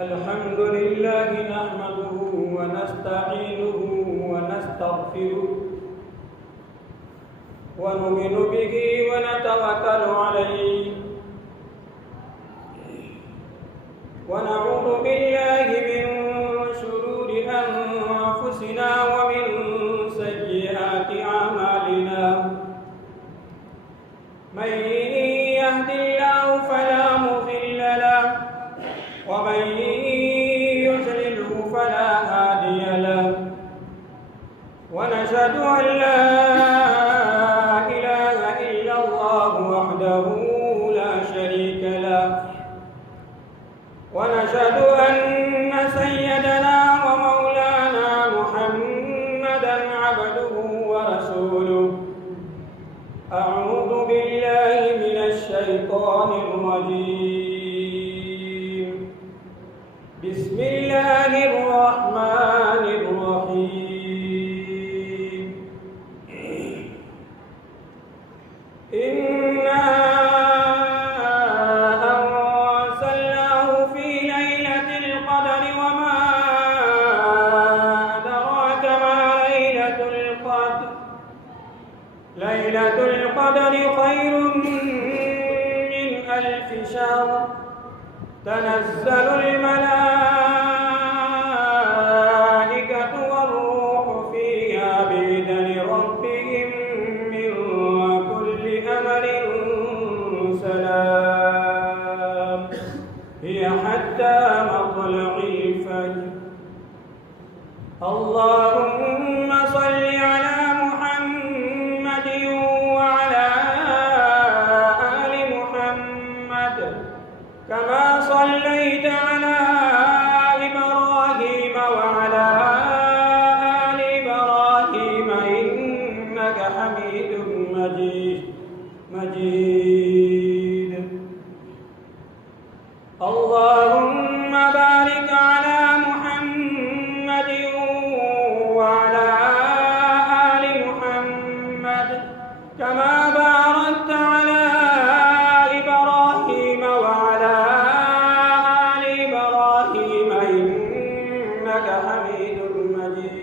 الحمد لله نحمده ونستعينه ونستغفره ونؤمن به ونتوكل عليه ونعوذ بالله من شرور أنفسنا ومن سيئات أعمالنا من يهد الله فلا مضل له ومن يضلله فلا هادي له ونشهد أن لا إله إلا الله وحده لا شريك له ونشهد أن سيدنا ومولانا محمدا عبده ورسوله أعوذ بالله من الشيطان الرجيم بسم الله الرحمن الرحيم إنا أنزلناه في ليلة القدر وما أدراك ما ليلة القدر ليلة القدر خير من ألف شهر تنزل الملائكة والروح فيها بإذن ربهم من كل أمر سلام هي حتى مطلع الفجر اللهم صل على محمد وعلى آل محمد كما صليت على إبراهيم وعلى آل إبراهيم إنك حميد مجيد اللهم بارك على محمد وعلى آل محمد كما باركت على إبراهيم وعلى آل إبراهيم إنك حميد مجيد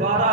12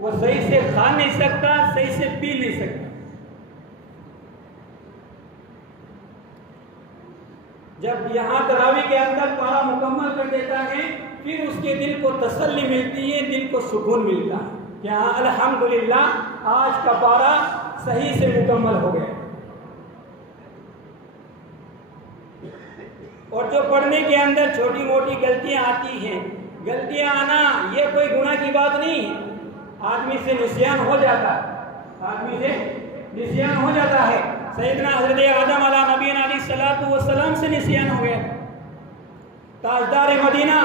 وہ صحیح سے کھا نہیں سکتا، صحیح سے پی نہیں سکتا۔ جب یہاں تراویح کے اندر پارا مکمل کر دیتا ہے، پھر اس کے دل کو تسلی ملتی ہے، دل کو سکون ملتا ہے کہ ہاں الحمدللہ آج کا پارا صحیح سے مکمل ہو گیا۔ اور جو پڑھنے کے اندر چھوٹی موٹی غلطیاں آتی ہیں، غلطیاں آنا یہ کوئی گناہ کی بات نہیں ہے، آدمی سے نسیان ہو جاتا ہے، آدمی سے نسیان ہو جاتا ہے۔ سیدنا حضرت آدم علیہ نبینا علیہ السلام سے نسیان ہو گیا۔ تاجدار مدینہ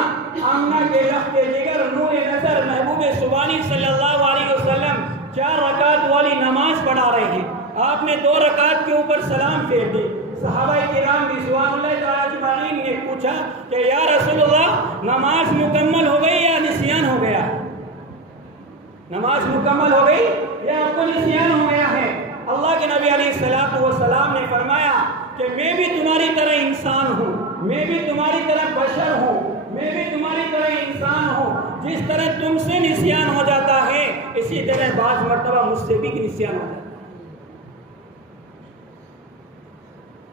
آمنہ کے لخت جگر نور نظر محبوب سبحانی صلی اللہ علیہ وسلم 4 رکعت والی نماز پڑھا رہے ہیں، آپ نے 2 رکعت کے اوپر سلام پھیر دی۔ صحابہ کرام رضوان اللہ تعالی اجمعین نے پوچھا کہ یا رسول اللہ نماز مکمل ہو گئی یا نسیان ہو گیا؟ نماز مکمل ہو گئی یا آپ کو نسیان ہو گیا ہے؟ اللہ کے نبی علیہ السلام نے فرمایا کہ میں بھی تمہاری طرح انسان ہوں، میں بھی تمہاری طرح بشر ہوں، میں بھی تمہاری طرح انسان ہوں۔ جس طرح تم سے نسیان ہو جاتا ہے اسی طرح بعض مرتبہ مجھ سے بھی نسیان ہو جاتا ہے۔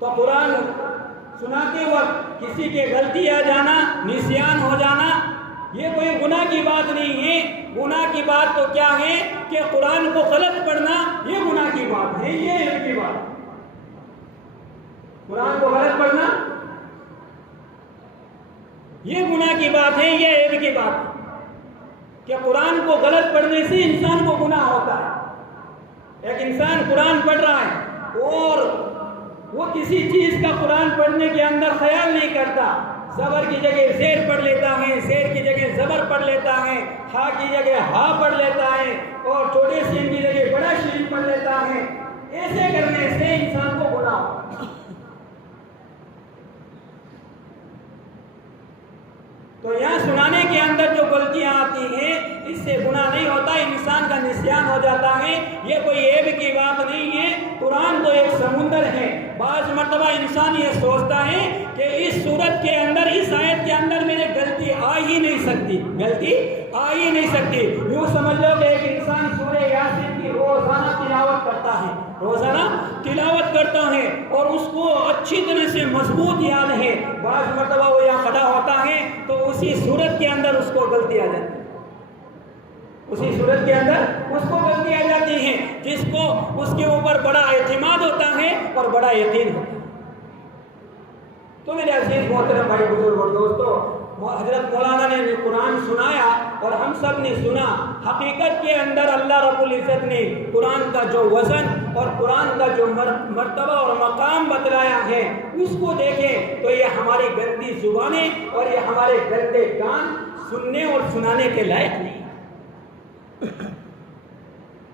تو قرآن سناتے وقت کسی کے غلطی آ جانا، نسیان ہو جانا یہ کوئی گناہ کی بات نہیں ہے۔ گناہ کی بات تو کیا ہے کہ قرآن کو غلط پڑھنا یہ گناہ کی بات ہے، یہ عیب کی بات۔ قرآن کو غلط پڑھنا یہ گناہ کی بات ہے، یہ عیب کی بات ہے کہ قرآن کو غلط پڑھنے سے انسان کو گناہ ہوتا ہے۔ ایک انسان قرآن پڑھ رہا ہے اور وہ کسی چیز کا قرآن پڑھنے کے اندر خیال نہیں کرتا، زبر کی جگہ زیر پڑھ لیتا ہے، زیر کی جگہ زبر پڑھ لیتا ہے، ہا کی جگہ ہا پڑھ لیتا ہے، اور چھوٹے شین کی جگہ بڑا شین پڑھ لیتا ہے۔ ایسے کرنے سے انسان کو گناہ ہوتا ہے۔ تو یہاں سنانے کے اندر جو غلطیاں آتی ہیں اس سے گناہ نہیں ہوتا، انسان کا نسیان ہو جاتا ہے، یہ کوئی عیب کی بات نہیں ہے۔ قرآن تو ایک سمندر ہے، بعض مرتبہ انسان یہ سوچتا ہے کہ اس صورت کے اندر، اس آیت کے اندر میرے غلطی آ ہی نہیں سکتی، غلطی آ ہی نہیں سکتی۔ یوں سمجھ لو کہ ایک انسان سورہ یاسین کی روزانہ تلاوت کرتا ہے، روزانہ تلاوت کرتا ہے اور اس کو اچھی طرح سے مضبوط یاد ہے، بعض مرتبہ وہ یہاں کھڑا ہوتا ہے تو اسی صورت کے اندر اس کو غلطی آ جاتی ہے، اسی صورت کے اندر اس کو غلطی آ جاتی ہے، جس کو اس کے اوپر بڑا اعتماد ہوتا ہے اور بڑا یقین ہوتا ہے۔ تو میرے عزیز محترم بھائی بزرگ اور دوستو، حضرت مولانا نے قرآن سنایا اور ہم سب نے سنا۔ حقیقت کے اندر اللہ رب العزت نے قرآن کا جو وزن اور قرآن کا جو مرتبہ اور مقام بتلایا ہے اس کو دیکھیں تو یہ ہماری گندی زبانیں اور یہ ہمارے گندے کان سننے اور سنانے کے لائق نہیں۔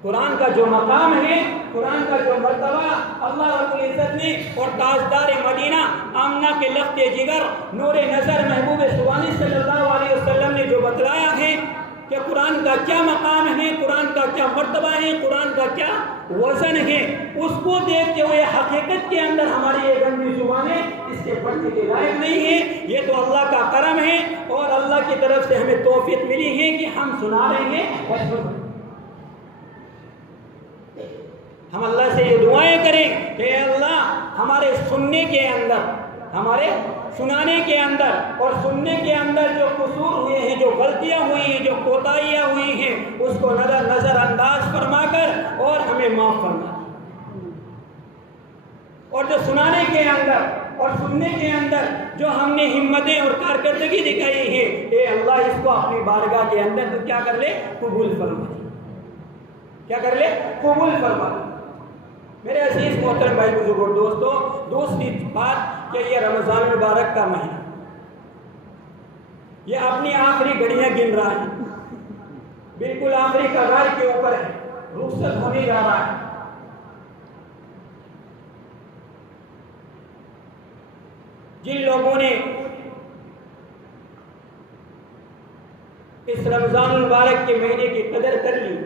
قرآن کا جو مقام ہے، قرآن کا جو مرتبہ اللہ رب العزت نے اور تاجدار مدینہ آمنہ کے لخت جگر نور نظر محبوب سبحانی صلی اللہ علیہ وسلم نے جو بتلایا ہے کہ قرآن کا کیا مقام ہے، قرآن کا کیا مرتبہ ہے، قرآن کا کیا وزن ہے، اس کو دیکھتے ہوئے حقیقت کے اندر ہماری یہ گندی زبانیں اس کے پڑھنے کے لائق نہیں ہے۔ یہ تو اللہ کا کرم ہے اور اللہ کی طرف سے ہمیں توفیق ملی ہے کہ ہم سنا رہے ہیں۔ ہم اللہ سے یہ دعائیں کریں کہ اے اللہ ہمارے سننے کے اندر، ہمارے سنانے کے اندر اور سننے کے اندر جو قصور ہوئے ہیں، جو غلطیاں ہوئی ہیں، جو کوتاہیاں ہوئی ہیں اس کو نظر انداز فرما کر اور ہمیں معاف فرما، اور جو سنانے کے اندر اور سننے کے اندر جو ہم نے ہمتیں اور کارکردگی دکھائی ہے اے اللہ اس کو اپنی بارگاہ کے اندر تو کیا کر لے، قبول فرما، کیا کر لے، قبول فرما۔ میرے عزیز محترم بھائی بزرگ اور دوستو، دوسری بات کہ یہ رمضان المبارک کا مہینہ یہ اپنی آخری گھڑیاں گن رہا ہے، بالکل آخری کگار کے اوپر ہے، رخصت ہونے جا رہا ہے۔ جن لوگوں نے اس رمضان المبارک کے مہینے کی قدر کر لی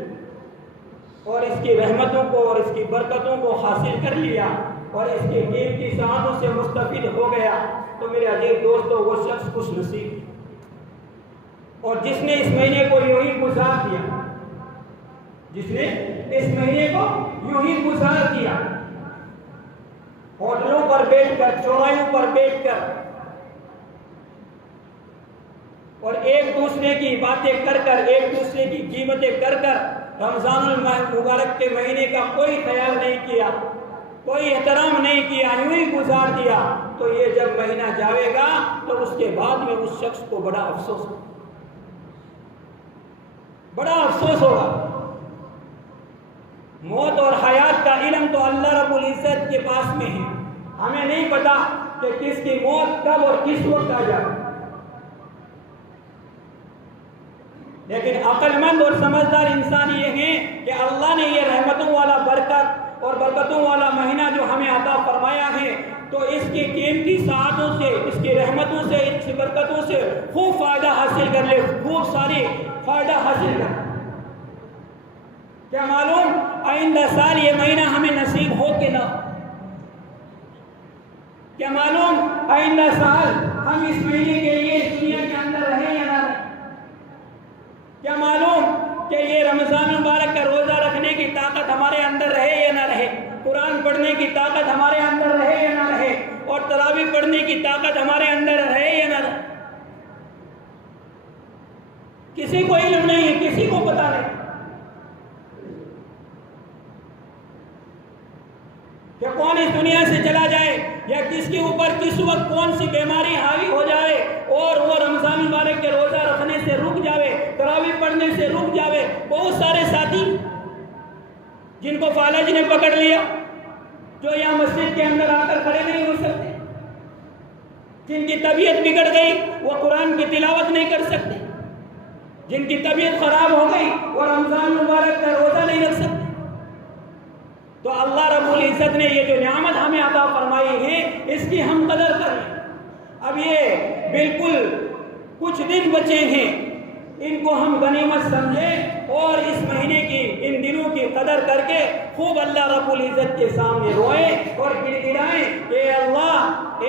اور اس کی رحمتوں کو اور اس کی برکتوں کو حاصل کر لیا اور اس کے قیمتی ساعتوں سے مستفید ہو گیا تو میرے عزیز دوستو وہ شخص خوش نصیب، اور جس نے اس مہینے کو یوں ہی گزار دیا، جس نے اس مہینے کو یوں ہی گزار کیا، ہوٹلوں پر بیٹھ کر، چوراہوں پر بیٹھ کر اور ایک دوسرے کی باتیں کر کر، ایک دوسرے کی قیمتیں کر کر رمضان المبارک کے مہینے کا کوئی خیال نہیں کیا، کوئی احترام نہیں کیا، یوں ہی گزار دیا، تو یہ جب مہینہ جاوے گا تو اس کے بعد میں اس شخص کو بڑا افسوس ہوگا، بڑا افسوس ہوگا۔ موت اور حیات کا علم تو اللہ رب العزت کے پاس میں ہے، ہمیں نہیں پتا کہ کس کی موت کب اور کس وقت آ جائے، لیکن عقل مند اور سمجھدار انسان یہ ہے کہ اللہ نے یہ رحمتوں والا برکت اور برکتوں والا مہینہ جو ہمیں عطا فرمایا ہے، تو اس کی قیمتی ساعتوں سے، اس کی رحمتوں سے، اس کی برکتوں سے خوب فائدہ حاصل کر لے، خوب ساری فائدہ حاصل کر۔ کیا معلوم آئندہ سال یہ مہینہ ہمیں نصیب ہو کہ نہ ہو؟ کیا معلوم آئندہ سال ہم اس مہینے کے لیے اس دنیا کے اندر رہیں یا نہ رہیں؟ کیا معلوم کہ یہ رمضان مبارک کا روزہ رکھنے کی طاقت ہمارے اندر رہے یا نہ رہے، قرآن پڑھنے کی طاقت ہمارے اندر رہے یا نہ رہے، اور تراویح پڑھنے کی طاقت ہمارے اندر رہے یا نہ رہے؟ کسی کو علم نہیں ہے، کسی کو پتہ نہیں کہ کون اس دنیا سے چلا جائے یا کس کے اوپر کس وقت کون سی بیماری حاوی ہو جائے اور وہ رمضان مبارک کے روزہ رکھنے سے رک جاوے، تراویح پڑھنے سے رک جاوے۔ بہت سارے ساتھی جن کو فالج نے پکڑ لیا، جو یہاں مسجد کے اندر آ کر کھڑے نہیں ہو سکتے، جن کی طبیعت بگڑ گئی وہ قرآن کی تلاوت نہیں کر سکتے، جن کی طبیعت خراب ہو گئی وہ رمضان مبارک کا روزہ نہیں رکھ سکتے۔ تو اللہ رب العزت نے یہ جو نعمت ہمیں عطا فرمائی ہے، اس کی ہم قدر کریں۔ اب یہ بالکل کچھ دن بچے ہیں، ان کو ہم غنیمت سمجھیں اور اس مہینے کی، ان دنوں کی قدر کر کے خوب اللہ رب العزت کے سامنے روئیں اور گڑ گڑائیں، اے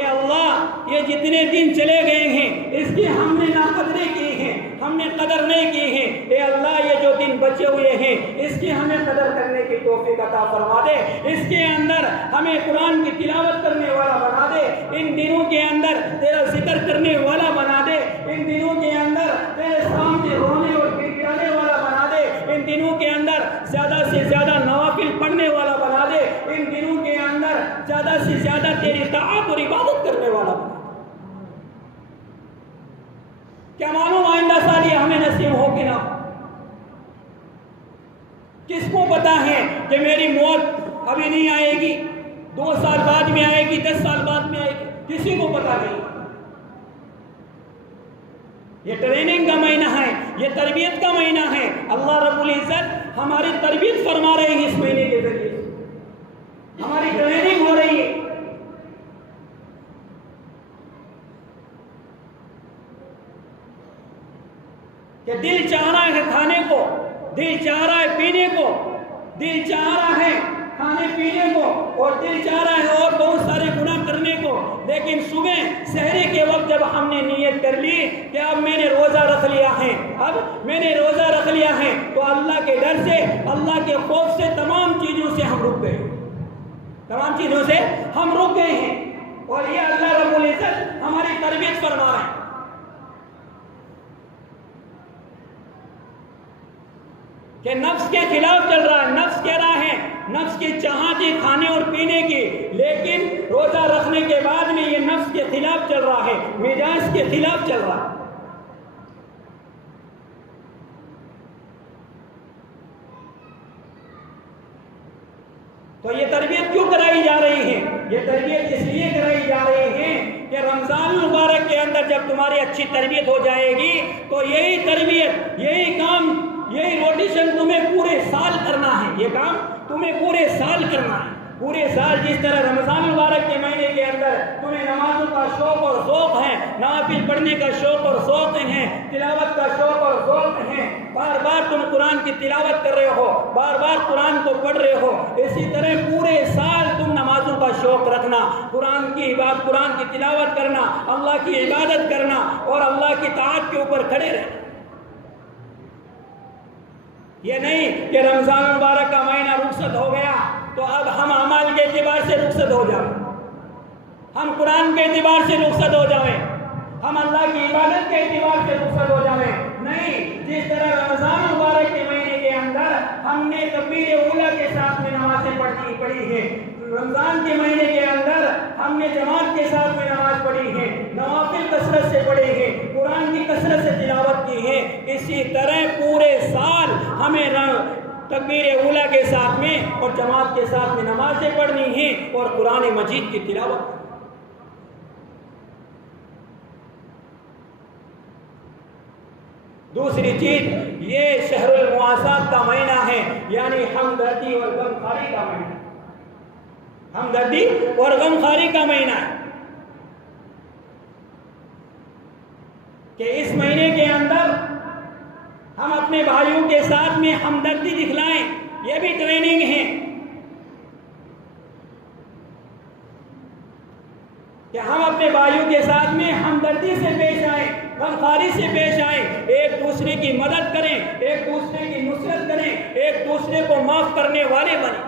اللہ یہ جتنے دن چلے گئے ہیں اس کی ہم نے ناقدری کی ہے، ہم نے قدر نہیں کی ہے، اے اللہ یہ جو دن بچے ہوئے ہیں اس کی ہمیں قدر کرنے کی توفیق عطا فرما دے، اس کے اندر ہمیں قرآن کی تلاوت کرنے والا بنا دے، ان دنوں کے اندر تیرا ذکر کرنے والا بنا دے، ان دنوں کے اندر تیرے سامنے رونے اور گڑگڑانے والا بنا دے، ان دنوں کے اندر زیادہ سے زیادہ نوافل پڑھنے والا بنا دے، ان دنوں کے اندر زیادہ سے زیادہ تیری طاعت اور عبادت کرنے والا بنا دے۔ کیا معلوم آئندہ سال یہ ہمیں نصیب ہو کہ نہ ہو؟ کس کو پتا ہے کہ میری موت ابھی نہیں آئے گی، 2 سال بعد میں آئے گی، 10 سال بعد میں آئے گی؟ کسی کو پتا نہیں۔ یہ ٹریننگ کا مہینہ ہے، یہ تربیت کا مہینہ ہے، اللہ رب العزت ہماری تربیت فرما رہے ہیں، اس مہینے کے ذریعے ہماری ٹریننگ ہو رہی ہے۔ کہ دل چاہ رہا ہے کھانے کو، دل چاہ رہا ہے پینے کو، دل چاہ رہا ہے کھانے پینے کو، اور دل چاہ رہا ہے اور بہت سارے گناہ کرنے کو، لیکن صبح سحری کے وقت جب ہم نے نیت کر لی کہ اب میں نے روزہ رکھ لیا ہے، اب میں نے روزہ رکھ لیا ہے، تو اللہ کے ڈر سے، اللہ کے خوف سے تمام چیزوں سے ہم رک گئے، تمام چیزوں سے ہم رک گئے ہیں، اور یہ اللہ رب العزت ہماری تربیت فرما رہے ہیں۔ کہ نفس کے خلاف چل رہا ہے، نفس کہہ رہا ہے، نفس کی چاہت ہے کھانے اور پینے کی، لیکن روزہ رکھنے کے بعد میں یہ نفس کے خلاف چل رہا ہے، مزاج کے خلاف چل رہا ہے۔ تو یہ تربیت کیوں کرائی جا رہی ہے؟ یہ تربیت اس لیے کرائی جا رہی ہے کہ رمضان مبارک کے اندر جب تمہاری اچھی تربیت ہو جائے گی تو یہی تربیت، یہی کام، یہی روٹیشن تمہیں پورے سال کرنا ہے، یہ کام تمہیں پورے سال کرنا ہے، پورے سال۔ جس طرح رمضان مبارک کے مہینے کے اندر تمہیں نمازوں کا شوق اور ذوق ہے، نوافل پڑھنے کا شوق اور ذوق ہے، تلاوت کا شوق اور ذوق ہے، بار بار تم قرآن کی تلاوت کر رہے ہو، بار بار قرآن کو پڑھ رہے ہو، اسی طرح پورے سال تم نمازوں کا شوق رکھنا، قرآن کی عبادت، قرآن کی تلاوت کرنا، اللہ کی عبادت کرنا اور اللہ کی طاعت کے اوپر کھڑے رہنا۔ یہ نہیں کہ رمضان مبارک کا مہینہ رخصت ہو گیا تو اب ہم اعمال کے اعتبار سے رخصت ہو جائیں، ہم قرآن کے اعتبار سے رخصت ہو جائیں، ہم اللہ کی عبادت کے اعتبار سے رخصت ہو جائیں۔ نہیں، جس طرح رمضان مبارک کے مہینے کے اندر ہم نے تکبیر اولیٰ کے ساتھ میں نمازیں پڑھی ہیں، رمضان کے مہینے کے اندر ہم نے جماعت کے ساتھ میں نماز پڑھی ہے، نوافل کثرت سے پڑھے ہیں، قرآن کی کثرت سے تلاوت کی ہے، اسی طرح پورے سال ہمیں تکبیر اولیٰ کے ساتھ میں اور جماعت کے ساتھ میں نمازیں پڑھنی ہیں اور قرآن مجید کی تلاوت۔ دوسری چیز، یہ شہر المواسات کا مہینہ ہے، یعنی ہمدردی اور غمخواری کا مہینہ، ہمدردی اور غمخواری کا مہینہ ہے کہ اس مہینے کے اندر ہم اپنے بھائیوں کے ساتھ میں ہمدردی دکھلائیں۔ یہ بھی ٹریننگ ہے کہ ہم اپنے بھائیوں کے ساتھ میں ہمدردی سے پیش آئیں، غمخواری سے پیش آئیں، ایک دوسرے کی مدد کریں، ایک دوسرے کی نصرت کریں، ایک دوسرے کو معاف کرنے والے بنیں۔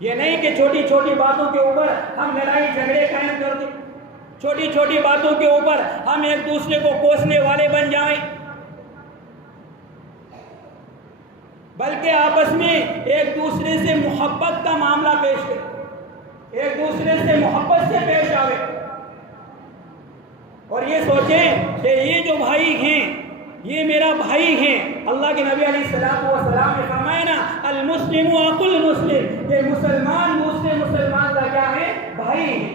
یہ نہیں کہ چھوٹی چھوٹی باتوں کے اوپر ہم لڑائی جھگڑے قائم کر دیں، چھوٹی چھوٹی باتوں کے اوپر ہم ایک دوسرے کو کوسنے والے بن جائیں، بلکہ آپس میں ایک دوسرے سے محبت کا معاملہ پیش کریں، ایک دوسرے سے محبت سے پیش آوے اور یہ سوچیں کہ یہ جو بھائی ہیں یہ میرا بھائی ہیں۔ اللہ کے نبی علیہ السلام نے فرمایا نا، المسلم اخو المسلم، یہ مسلمان دوسرے مسلمان کا کیا ہے؟ بھائی ہے۔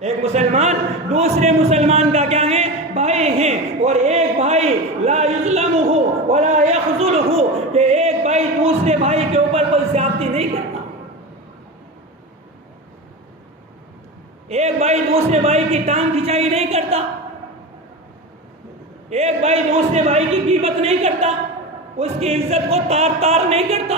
ایک مسلمان دوسرے مسلمان کا کیا ہے؟ بھائی ہیں۔ اور ایک بھائی لا یظلمہ ولا یخذلہ، کہ ایک بھائی دوسرے بھائی کے اوپر کوئی زیادتی نہیں کرتا، ایک بھائی دوسرے بھائی کی ٹانگ کھچائی نہیں کرتا، ایک بھائی دوسرے بھائی کی غیبت نہیں کرتا، اس کی عزت کو تار تار نہیں کرتا۔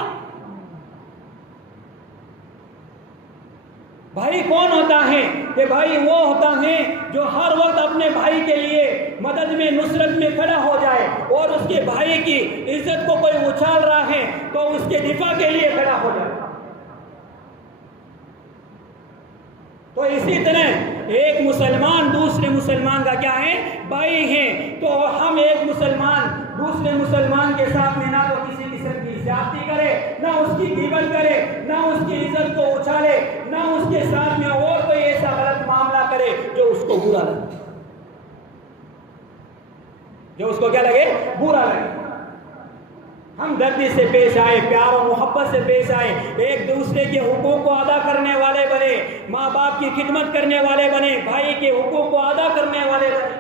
بھائی کون ہوتا ہے؟ کہ بھائی وہ ہوتا ہے جو ہر وقت اپنے بھائی کے لیے مدد میں نصرت میں کھڑا ہو جائے، اور اس کے بھائی کی عزت کو کوئی اچھال رہا ہے تو اس کے دفاع کے لیے کھڑا ہو جائے۔ تو اسی طرح ایک مسلمان دوسرے مسلمان کا کیا ہے؟ بھائی ہیں۔ تو ہم ایک مسلمان دوسرے مسلمان کے ساتھ میں نہ تو کسی قسم کی زیادتی کرے، نہ اس کی غیبت کرے، نہ اس کی عزت کو اچھالے، نہ اس کے ساتھ میں اور کوئی ایسا غلط معاملہ کرے جو اس کو برا لگے، جو اس کو کیا لگے؟ برا لگے۔ ہم دردی سے پیش آئے، پیار و محبت سے پیش آئے، ایک دوسرے کے حقوق کو ادا کرنے والے بنے، ماں باپ کی خدمت کرنے والے بنے، بھائی کے حقوق کو ادا کرنے والے بنے۔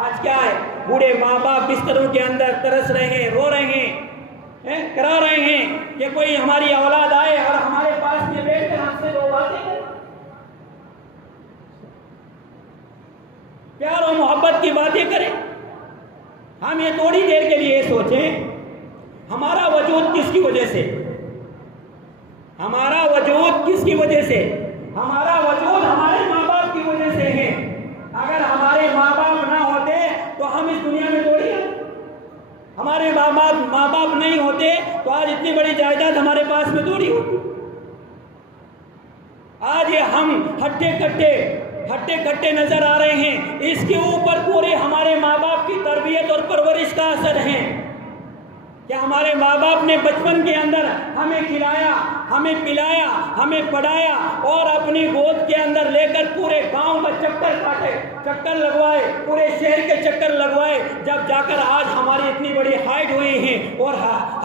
آج کیا ہے؟ بوڑھے ماں باپ بستروں کے اندر ترس رہے ہیں، رو رہے ہیں، کرا رہے ہیں کہ کوئی ہماری اولاد آئے اور ہمارے پاس میں بیٹھ کر ہم سے دو باتیں کرے، پیار و محبت کی باتیں کریں۔ ہم یہ تھوڑی دیر کے لیے سوچیں ہمارا وجود کس کی وجہ سے، ہمارا وجود کس کی وجہ سے؟ ہمارا وجود ہمارے ماں باپ کی وجہ سے ہے۔ اگر ہمارے ماں باپ نہ ہوتے تو ہم اس دنیا میں تھوڑی ہیں، ہمارے ماں باپ نہیں ہوتے تو آج اتنی بڑی جائیداد ہمارے پاس میں تھوڑی ہوتی۔ آج یہ ہم ہٹے کٹے نظر آ رہے ہیں، اس کے اوپر پورے ہمارے ماں باپ کی تربیت اور پرورش کا اثر ہے کہ ہمارے ماں باپ نے بچپن کے اندر ہمیں کھلایا، ہمیں پلایا، ہمیں پڑھایا اور اپنی گود کے اندر لے کر پورے گاؤں کا چکر کاٹے، چکر لگوائے، پورے شہر کے چکر لگوائے، جب جا کر آج ہماری اتنی بڑی ہائٹ ہوئی ہیں اور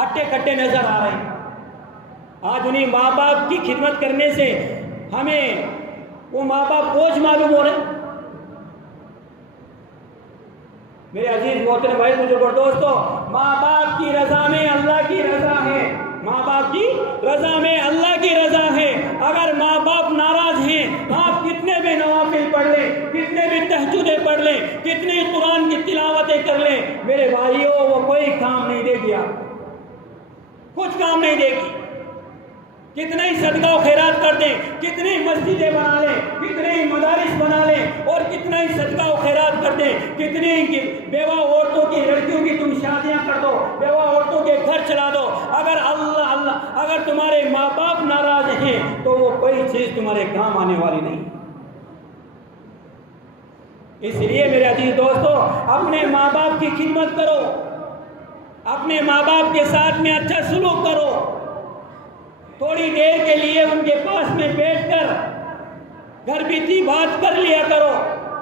ہٹے کٹے نظر آ رہے ہیں۔ آج انہیں ماں باپ کی خدمت کرنے سے ہمیں وہ ماں باپ بوجھ معلوم ہو رہے۔ میرے عزیز محترم بھائی بزرگوں دوستو، ماں باپ کی رضا میں اللہ کی رضا ہے، ماں باپ کی رضا میں اللہ کی رضا ہے۔ اگر ماں باپ ناراض ہیں، آپ کتنے بھی نوافل پڑھ لیں، کتنے بھی تہجدیں پڑھ لیں، کتنی قرآن کی تلاوتیں کر لیں، میرے بھائیوں وہ کوئی کام نہیں دے گی، آپ کچھ کام نہیں دے گی۔ کتنا ہی صدقہ و خیرات کر دیں، کتنی مسجدیں بنا لیں، کتنے ہی مدارس بنا لیں، اور کتنا ہی صدقہ و خیرات کر دیں، کتنی ہی بیوہ عورتوں کی لڑکیوں کی تم شادیاں کر دو، بیوہ عورتوں کے گھر چلا دو، اگر اگر تمہارے ماں باپ ناراض ہیں تو وہ کوئی چیز تمہارے کام آنے والی نہیں۔ اس لیے میرے عزیز دوستو، اپنے ماں باپ کی خدمت کرو، اپنے ماں باپ کے ساتھ میں اچھا سلوک کرو، تھوڑی دیر کے لیے ان کے پاس میں بیٹھ کر گھر بیتی بات کر لیا کرو،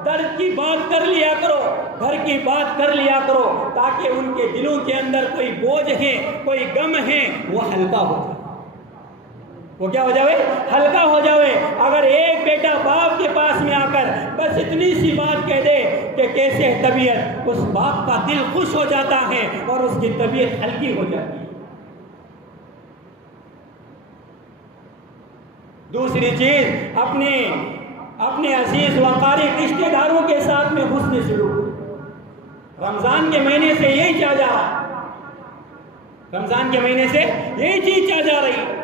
درد کی بات کر لیا کرو، گھر کی بات کر لیا کرو، تاکہ ان کے دلوں کے اندر کوئی بوجھ ہے، کوئی غم ہے، وہ ہلکا ہو جائے۔ وہ کیا ہو جائے؟ ہلکا ہو جائے۔ اگر ایک بیٹا باپ کے پاس میں آ کر بس اتنی سی بات کہہ دے کہ کیسے طبیعت، اس باپ کا دل خوش ہو جاتا ہے اور اس کی طبیعت ہلکی ہو جاتی ہے۔ دوسری چیز، اپنے عزیز و قریب رشتہ داروں کے ساتھ میں حسن سلوک۔ رمضان کے مہینے سے یہی چاہ جا رہا ہے، رمضان کے مہینے سے یہی چیز چاہ جا رہی ہے۔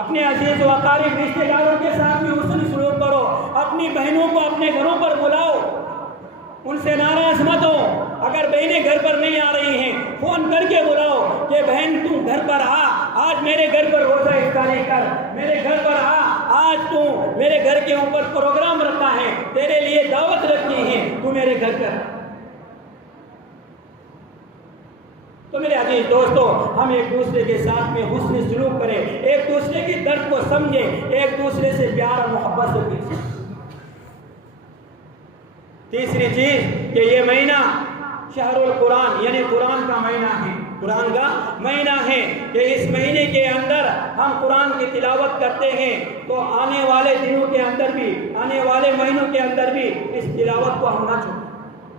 اپنے عزیز و قریب رشتہ داروں کے ساتھ میں حسن سلوک کرو، اپنی بہنوں کو اپنے گھروں پر بلاؤ، ان سے ناراض مت ہو۔ اگر بہنیں گھر پر نہیں آ رہی ہیں، فون کر کے بلاؤ کہ بہن تم گھر پر آ، آج میرے گھر پر روزہ افطاری کر، میرے گھر پر آ، آج تو میرے گھر کے اوپر پروگرام رکھا ہے، تیرے لیے دعوت رکھی ہے، تو میرے گھر پر آ۔ تو میرے عزیز دوستو، ہم ایک دوسرے کے ساتھ میں حسن سلوک کریں، ایک دوسرے کی درد کو سمجھیں، ایک دوسرے سے پیار اور محبت سے پیش۔ تیسری چیز کہ یہ مہینہ شہر القرآن یعنی قرآن کا مہینہ ہے، قرآن کا مہینہ ہے، کہ اس مہینے کے اندر ہم قرآن کی تلاوت کرتے ہیں، تو آنے والے دنوں کے اندر بھی، آنے والے مہینوں کے اندر بھی اس تلاوت کو ہم نہ چھوڑیں۔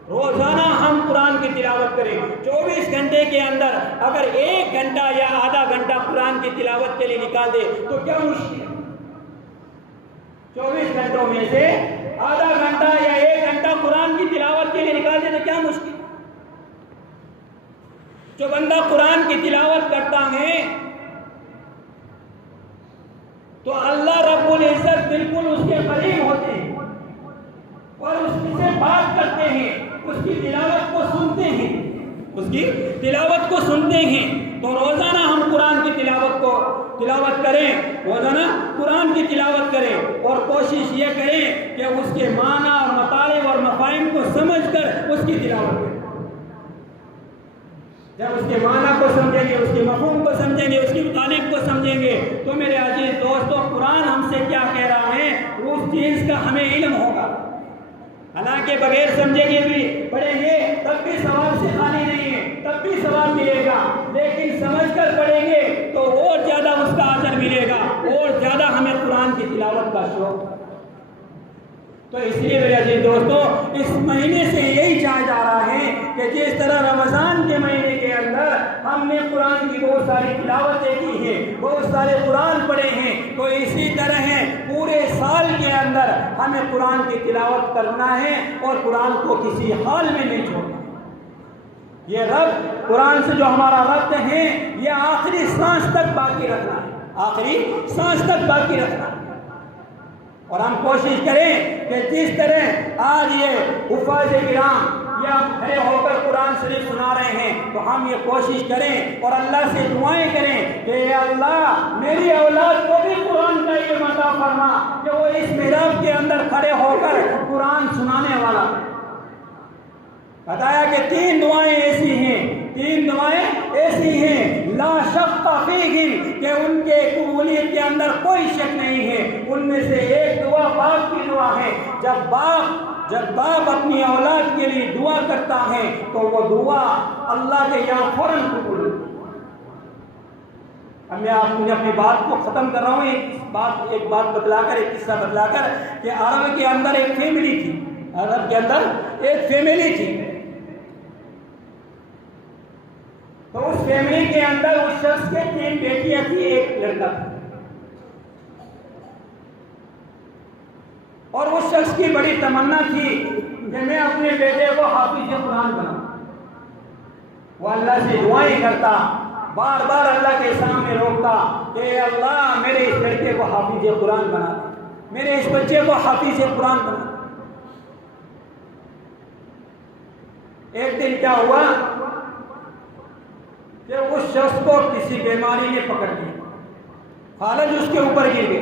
روزانہ ہم قرآن کی تلاوت کریں، 24 گھنٹے کے اندر اگر 1 گھنٹہ یا آدھا گھنٹہ قرآن کی تلاوت کے لیے نکال دے تو کیا مشکل ہے؟ 24 گھنٹوں میں سے آدھا گھنٹہ یا 1 گھنٹہ قرآن کی تلاوت کے لیے نکال دے تو کیا مشکل؟ جو بندہ قرآن کی تلاوت کرتا ہے تو اللہ رب العزت بالکل اس کے قریب ہوتے ہیں اور اس سے بات کرتے ہیں، اس کی تلاوت کو سنتے ہیں، اس کی تلاوت کو سنتے ہیں۔ تو روزانہ ہم قرآن کی تلاوت کریں، روزانہ قرآن کی تلاوت کریں، اور کوشش یہ کریں کہ اس کے معنی اور مطالب اور مفاہیم کو سمجھ کر اس کی تلاوت کریں۔ جب اس کے معنی کو سمجھیں گے، اس کے مفہوم کو سمجھیں گے، اس کے مطالب کو سمجھیں گے، تو میرے عزیز دوستو، قرآن ہم سے کیا کہہ رہا ہے اس چیز کا ہمیں علم ہوگا۔ حالانکہ بغیر سمجھے گے بھی پڑھیں گے تب بھی ثواب سے خالی نہیں ہے، تب بھی ثواب ملے گا، لیکن سمجھ کر پڑھیں گے تو اور زیادہ اس کا اجر ملے گا، اور زیادہ ہمیں قرآن کی تلاوت کا شوق۔ تو اس لیے میرے عزیز دوستو، اس مہینے سے یہی چاہا جا رہا ہے کہ جس طرح رمضان کے مہینے کے اندر ہم نے قرآن کی بہت ساری تلاوتیں کی ہیں، بہت سارے قرآن پڑھے ہیں، تو اسی طرح پورے سال کے اندر ہمیں قرآن کی تلاوت کرنا ہے اور قرآن کو کسی حال میں نہیں چھوڑنا۔ یہ ربط قرآن سے جو ہمارا ربط ہے، یہ آخری سانس تک باقی رکھنا ہے، آخری سانس تک باقی رکھنا ہے۔ اور ہم کوشش کریں کہ جس طرح آج یہ حفاظ کرام یا کھڑے ہو کر قرآن شریف سنا رہے ہیں، تو ہم یہ کوشش کریں اور اللہ سے دعائیں کریں کہ اے اللہ میری اولاد کو بھی قرآن کا علم عطا فرما کہ وہ اس محراب کے اندر کھڑے ہو کر قرآن سنانے والا۔ بتایا کہ 3 دعائیں ایسی ہیں، 3 دعائیں ایسی ہیں لا شک فیہن، کہ ان کے قبولیت کے اندر کوئی شک نہیں ہے۔ ان میں سے ایک دعا باپ کی دعا ہے۔ جب باپ اپنی اولاد کے لیے دعا کرتا ہے تو وہ دعا اللہ کے یہاں فوراً قبول ہوتی ہے۔ اب میں اپنی بات کو ختم کر رہا ہوں، ایک بات بتلا کر، ایک قصہ بتلا کر، کہ عرب کے اندر ایک فیملی تھی، عرب کے اندر ایک فیملی تھی۔ تو اس فیملی کے اندر اس شخص کے 3 بیٹیاں تھی، ایک لڑکا تھا، اور اس شخص کی بڑی تمنا تھی کہ میں اپنے بیٹے کو حافظ قرآن بناؤں۔ وہ اللہ سے دعائیں کرتا بار بار اللہ کے سامنے روکتا کہ اے اللہ میرے اس لڑکے کو حافظ قرآن بنا دے، میرے اس بچے کو حافظ قرآن بنا دے۔ ایک دن کیا ہوا کہ اس شخص کو کسی بیماری نے پکڑ لیا، فالج اس کے اوپر گر گئے۔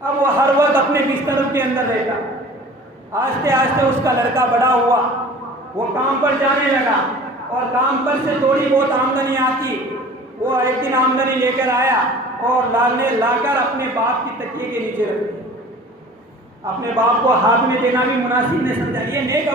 اب وہ ہر وقت اپنے بستروں کے اندر رہتا، آہستہ آہستہ اس کا لڑکا بڑا ہوا، وہ کام پر جانے لگا اور کام پر سے تھوڑی بہت آمدنی آتی، وہ ایک دن آمدنی لے کر آیا اور لا کر اپنے باپ کی تکیے کے نیچے رکھ دیا۔ اپنے باپ کو ہاتھ میں دینا بھی مناسب نہیں سمجھا۔ یہ نیک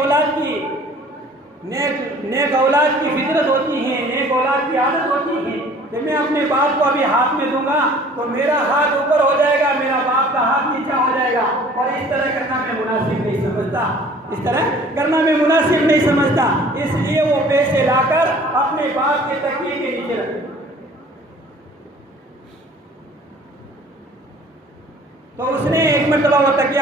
اولاد کی فطرت ہوتی ہے، نیک اولاد کی عادت ہوتی ہے کہ میں اپنے باپ کو ابھی ہاتھ میں دوں گا تو میرا ہاتھ اوپر ہو جائے گا، میرا باپ کا ہاتھ نیچا ہو جائے گا، اور اس طرح کرنا میں مناسب نہیں سمجھتا، اس طرح کرنا میں مناسب نہیں سمجھتا۔ اس لیے وہ پیسے لا کر اپنے باپ کے تکیے کے نیچے رکھ دیا۔ تو اس نے ایک مرتبہ وہ تکیہ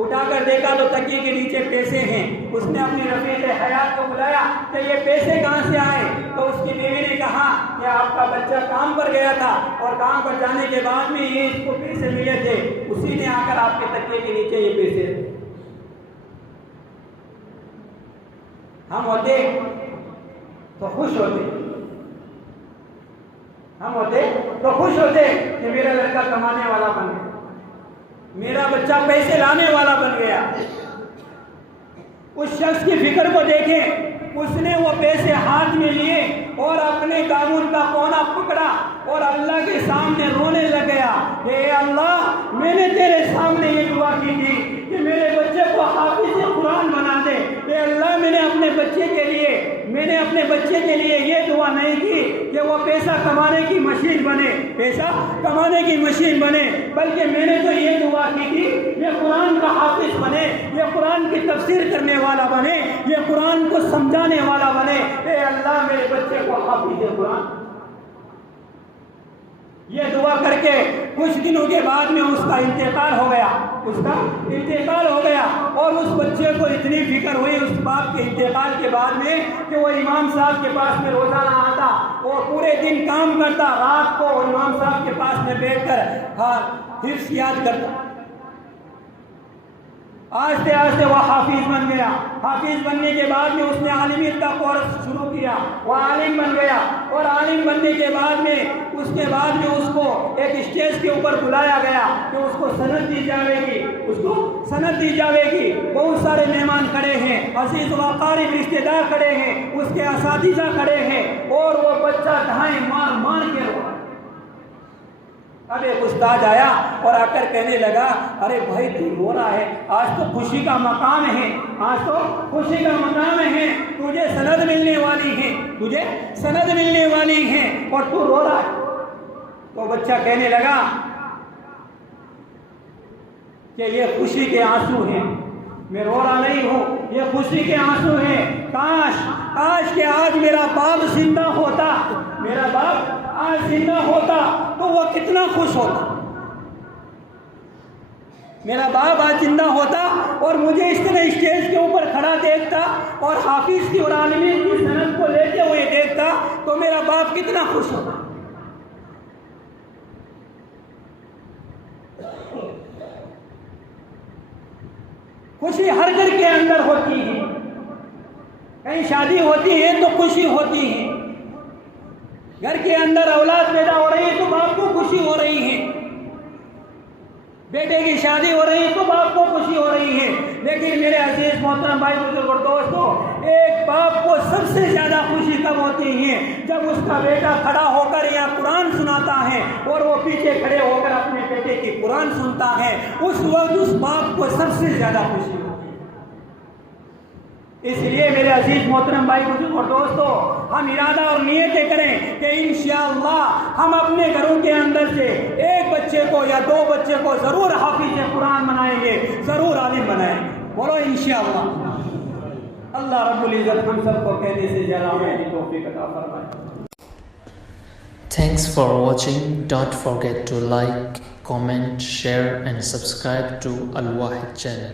اٹھا کر دیکھا تو تکیے کے نیچے پیسے ہیں۔ اس نے اپنی رفیق حیات کو بلایا کہ یہ پیسے کہاں سے آئے؟ تو اس کی بیوی نے کہا کہ آپ کا بچہ کام پر گیا تھا اور کام پر جانے کے بعد میں یہ اس کو پیسے ملے تھے، اسی نے آ کر آپ کے تکیے کے نیچے یہ پیسے رکھے۔ ہم ہوتے تو خوش ہوتے کہ میرا لڑکا کمانے والا بن گیا، میرا بچہ پیسے لانے والا بن گیا۔ اس شخص کی فکر کو دیکھیں، اس نے وہ پیسے ہاتھ میں لیے اور اپنے قانون کا کونا پکڑا اور اللہ کے سامنے رونے لگ گیا کہ اے اللہ میں نے تیرے سامنے یہ دعا کی تھی کہ میرے بچے کو حافظ قرآن بنا دے۔ اے اللہ میں نے اپنے بچے کے لیے یہ دعا نہیں کی کہ وہ پیسہ کمانے کی مشین بنے، بلکہ میں نے تو یہ دعا کی تھی یہ قرآن کا حافظ بنے، یہ قرآن کی تفسیر کرنے والا بنے، یہ قرآن کو سمجھانے والا بنے۔ اے اللہ میرے بچے کو حافظ قرآن۔ یہ دعا کر کے کچھ دنوں کے بعد میں اس کا انتقال ہو گیا اور اس بچے کو اتنی فکر ہوئی اس باپ کے انتقال کے بعد میں کہ وہ امام صاحب کے پاس میں روزانہ آتا، وہ پورے دن کام کرتا، رات کو امام صاحب کے پاس میں بیٹھ کر حفظ یاد کرتا۔ آہستہ آہستہ وہ حافظ بن گیا۔ حافظ بننے کے بعد میں اس نے عالمیت کا کورس شروع کیا، وہ عالم بن گیا، اور عالم بننے کے بعد میں اس کو ایک اسٹیج کے اوپر بلایا گیا کہ اس کو سند دی جاوے گی۔ بہت سارے مہمان کھڑے ہیں، عزیز و اقارب رشتے دار کھڑے ہیں، اس کے اساتذہ کھڑے ہیں، اور وہ بچہ دھائیں مار کے رو۔ اب ایک استاد آیا اور آ کر کہنے لگا ارے بھائی تو رو رہا ہے، آج تو خوشی کا مقام ہے، تجھے سند ملنے والی ہے اور تو رو رہا ہے۔ تو بچہ کہنے لگا کہ یہ خوشی کے آنسو ہیں، میں رو رہا نہیں ہوں، یہ خوشی کے آنسو ہیں۔ کاش کہ آج میرا باپ زندہ ہوتا تو وہ کتنا خوش ہوتا۔ میرا باپ آج زندہ ہوتا اور مجھے اس طرح اسٹیج کے اوپر کھڑا دیکھتا اور حافظ کی اور عالمین کی سند کو لیتے ہوئے دیکھتا تو میرا باپ کتنا خوش ہوتا۔ خوشی ہر گھر کے اندر ہوتی ہے، کہیں شادی ہوتی ہے تو خوشی ہوتی ہے، گھر کے اندر اولاد پیدا ہو رہی ہے تو باپ کو خوشی ہو رہی ہے، بیٹے کی شادی ہو رہی ہے تو باپ کو خوشی ہو رہی ہے۔ لیکن میرے عزیز محترم بھائی بزرگ اور دوستوں، ایک باپ کو سب سے زیادہ خوشی کب ہوتی ہے؟ جب اس کا بیٹا کھڑا ہو کر یا قرآن سناتا ہے اور وہ پیچھے کھڑے ہو کر اپنے بیٹے کی قرآن سنتا ہے، اس وقت اس باپ کو سب سے زیادہ خوشی ہوتی ہے۔ اس لیے میرے عزیز محترم بھائی بزرگ اور دوستو، ہم ارادہ اور نیتیں کریں کہ انشاءاللہ ہم اپنے گھروں کے اندر سے ایک بچے کو یا دو بچے کو ضرور حافظ قرآن بنائیں گے، ضرور عالم بنائیں گے۔ بولو انشاءاللہ۔ اللہ رب العزت ہم سب کو کہنے سے زیادہ کی توفیق عطا فرمائے۔ Thanks for watching. Don't forget to like, comment, share and subscribe to Al Wahid channel.